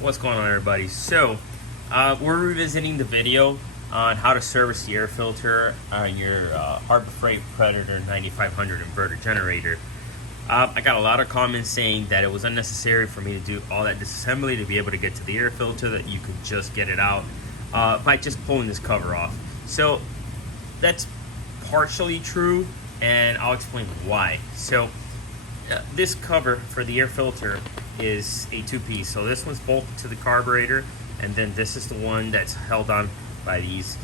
What's going on, everybody? So we're revisiting the video on how to service the air filter on your Harbor Freight Predator 9500 inverter generator. I got a lot of comments saying that it was unnecessary for me to do all that disassembly to be able to get to the air filter, that you could just get it out by just pulling this cover off. So that's partially true, and I'll explain why. So this cover for the air filter is a two-piece. So this one's bolted to the carburetor, and then this is the one that's held on by these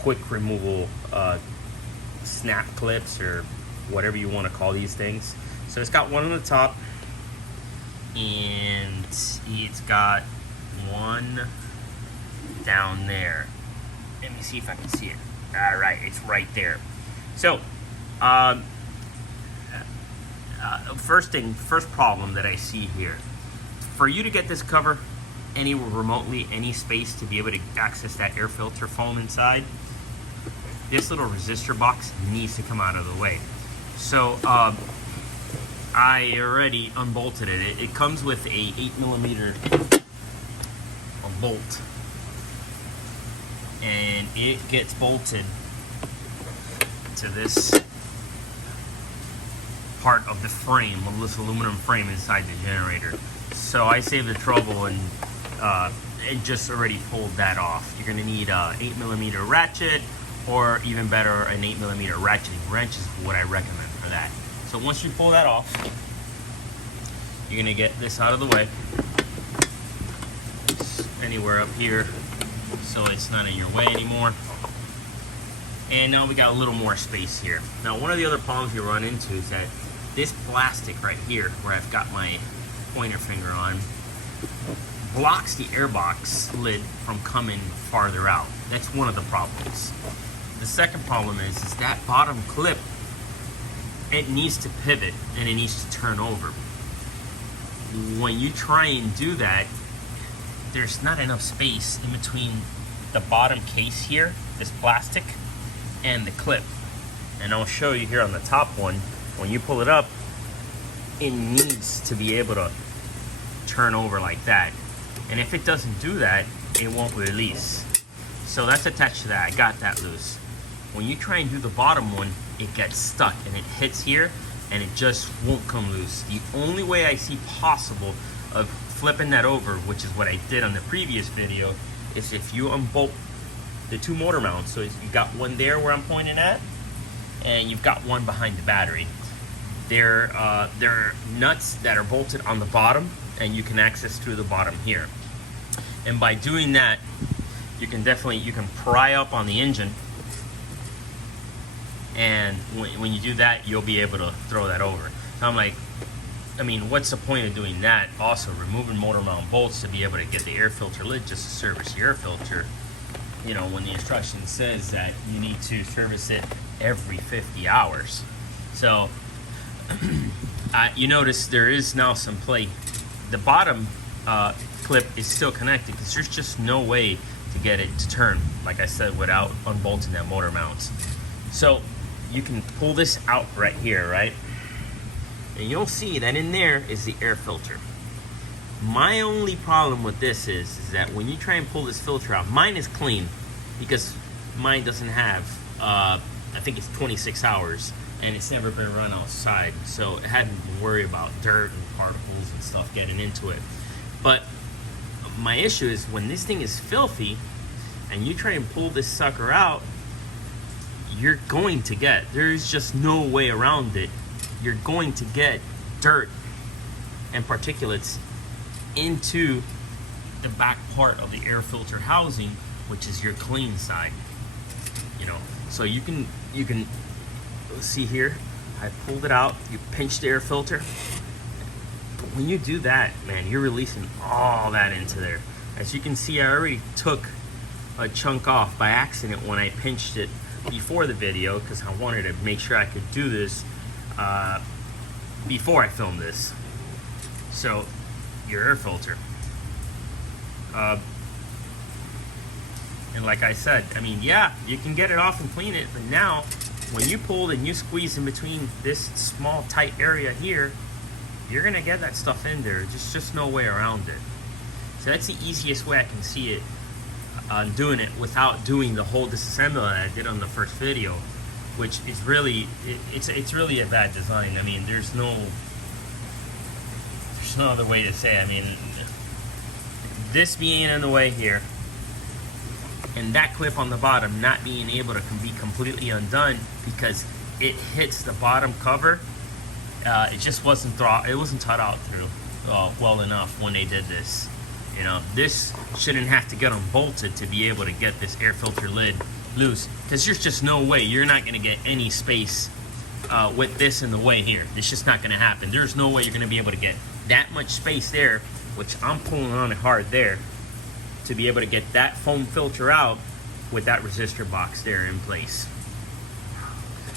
quick removal snap clips, or whatever you want to call these things. So it's got one on the top, and it's got one down there. Let me see if I can see it. All right, it's right there. So first problem that I see here, for you to get this cover any remotely, any space to be able to access that air filter foam inside, this little resistor box needs to come out of the way. So I already unbolted it. It comes with a 8mm bolt, and it gets bolted to this part of the frame, of this aluminum frame inside the generator. So I saved the trouble and it just already pulled that off. You're gonna need a 8mm ratchet, or even better, an 8mm ratcheting wrench is what I recommend for that. So once you pull that off, you're gonna get this out of the way. It's anywhere up here, so it's not in your way anymore. And now we got a little more space here. Now, one of the other problems you run into is that this plastic right here, where I've got my pointer finger on, blocks the airbox lid from coming farther out. That's one of the problems. The second problem is that bottom clip, it needs to pivot and it needs to turn over. When you try and do that, there's not enough space in between the bottom case here, this plastic, and the clip. And I'll show you here on the top one. When you pull it up, it needs to be able to turn over like that. And if it doesn't do that, it won't release. So that's attached to that. I got that loose. When you try and do the bottom one, it gets stuck and it hits here and it just won't come loose. The only way I see possible of flipping that over, which is what I did on the previous video, is if you unbolt the two motor mounts. So you got one there where I'm pointing at, and you've got one behind the battery. They're nuts that are bolted on the bottom, and you can access through the bottom here. And by doing that, you can pry up on the engine, and when you do that, you'll be able to throw that over. So I'm like, I mean, what's the point of doing that? Also, removing motor mount bolts to be able to get the air filter lid just to service the air filter, you know, when the instruction says that you need to service it every 50 hours. So you notice there is now some play. The bottom clip is still connected because there's just no way to get it to turn, like I said, without unbolting that motor mount. So you can pull this out right here, right? And you'll see that in there is the air filter. My only problem with this is that when you try and pull this filter out, mine is clean because mine doesn't have, I think it's 26 hours, and it's never been run outside, so it hadn't to worry about dirt and particles and stuff getting into it. But my issue is when this thing is filthy and you try and pull this sucker out, you're going to get, there's just no way around it, you're going to get dirt and particulates into the back part of the air filter housing, which is your clean side. You know, so you can see here, I pulled it out, you pinch the air filter, but when you do that, man, you're releasing all that into there. As you can see, I already took a chunk off by accident when I pinched it before the video, because I wanted to make sure I could do this before I filmed this. So your air filter, and like I said, I mean, yeah, you can get it off and clean it, but now when you pull and you squeeze in between this small tight area here, you're gonna get that stuff in there. Just no way around it. So that's the easiest way I can see it doing it without doing the whole disassembly that I did on the first video, which is really, it's really a bad design. I mean, there's no other way to say it. I mean, this being in the way here, and that clip on the bottom not being able to be completely undone because it hits the bottom cover. It just wasn't thought out through well enough when they did this. You know, this shouldn't have to get unbolted to be able to get this air filter lid loose, because there's just no way you're not going to get any space with this in the way here. It's just not going to happen. There's no way you're going to be able to get that much space there, which I'm pulling on it hard there, to be able to get that foam filter out with that resistor box there in place.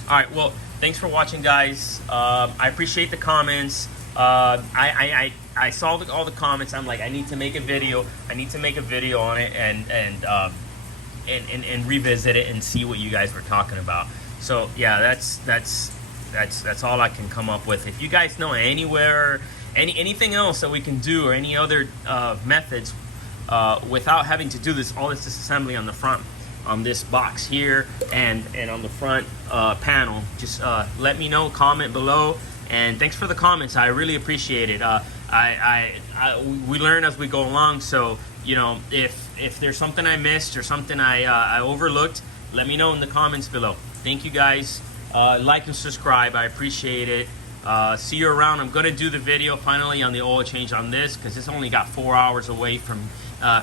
All right, well, thanks for watching, guys. I appreciate the comments. I saw all the comments. I'm like, I need to make a video. I need to make a video on it and revisit it and see what you guys were talking about. So yeah, that's all I can come up with. If you guys know anywhere, anything else that we can do, or any other methods without having to do all this disassembly on the front, on this box here and on the front panel, just let me know, comment below. And thanks for the comments. I really appreciate it. We learn as we go along. So, you know, if there's something I missed or something I overlooked, let me know in the comments below. Thank you, guys. Like and subscribe. I appreciate it. See you around. I'm going to do the video finally on the oil change on this, because it's only got 4 hours away from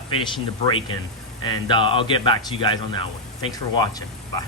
finishing the break-in. And I'll get back to you guys on that one. Thanks for watching. Bye.